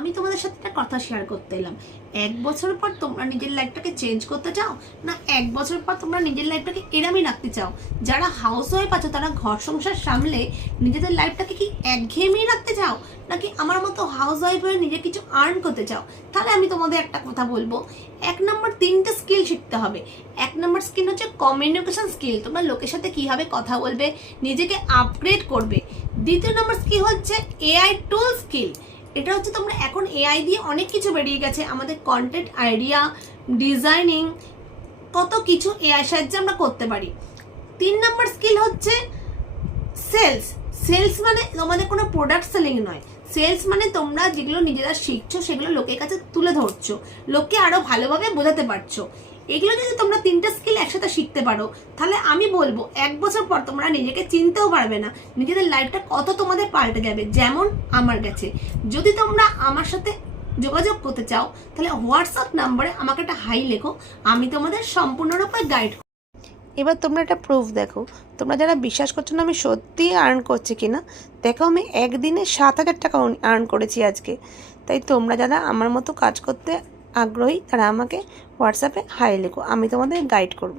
আমি তোমাদের সাথে একটা কথা শেয়ার করতে এলাম। 1 বছর পর তোমরা নিজের লাইফটাকে চেঞ্জ করতে চাও, না 1 বছর পর তোমরা নিজের লাইফটাকে এরমই রাখতে চাও? যারা হাউস ওয়াইফ আছো তারা ঘর সংসার সামলে নিজেদের লাইফটাকে কি একঘেয়েমি রাখতে চাও, নাকি আমার মতো হাউস ওয়াইফ হয়ে নিজে কিছু আর্ন করতে চাও? তাহলে আমি তোমাদের একটা কথা বলবো, 1 নম্বর 3টে স্কিল শিখতে হবে। 1 নম্বর স্কিল হচ্ছে কমিউনিকেশন স্কিল, তোমরা লোকের সাথে কিভাবে কথা বলবে, নিজেকে আপগ্রেড করবে। 2য় নম্বর স্কিল হচ্ছে এআই টুল স্কিল। এটা হচ্ছে তোমরা এখন এআই দিয়ে অনেক কিছু বেরিয়ে গেছে, আমাদের কন্টেন্ট আইডিয়া, ডিজাইনিং, কত কিছু এআই সাহায্যে আমরা করতে পারি। 3 নম্বর স্কিল হচ্ছে সেলস। সেলস মানে তোমাদের কোনো প্রোডাক্ট সেলিং নয়, সেলস মানে তোমরা যেগুলো নিজেরা শিখছো সেগুলো লোকের কাছে তুলে ধরছো, লোককে আরো ভালোভাবে বোঝাতে পারছো। এগুলো যদি তোমরা 3টে স্কিল একসাথে শিখতে পারো, তাহলে আমি বলবো 1 বছর পর তোমরা নিজেকে চিনতেও পারবে না, নিজেদের লাইফটা কত তোমাদের পাল্টে যাবে, যেমন আমার গেছে। যদি তোমরা আমার সাথে যোগাযোগ করতে চাও তাহলে হোয়াটসঅ্যাপ নাম্বারে আমাকে একটা হাই লেখো, আমি তোমাদের সম্পূর্ণরূপে গাইড। এবার তোমরা একটা প্রুফ দেখো, তোমরা যারা বিশ্বাস করছো না আমি সত্যিই আর্ন করছি কিনা, দেখো আমি একদিনে 7,000 টাকা আর্ন করেছি আজকে। তাই তোমরা যারা আমার মতো কাজ করতে আগ্রহী তারা আমাকে হোয়াটসঅ্যাপে হাই লেখো, আমি তোমাদের গাইড করব।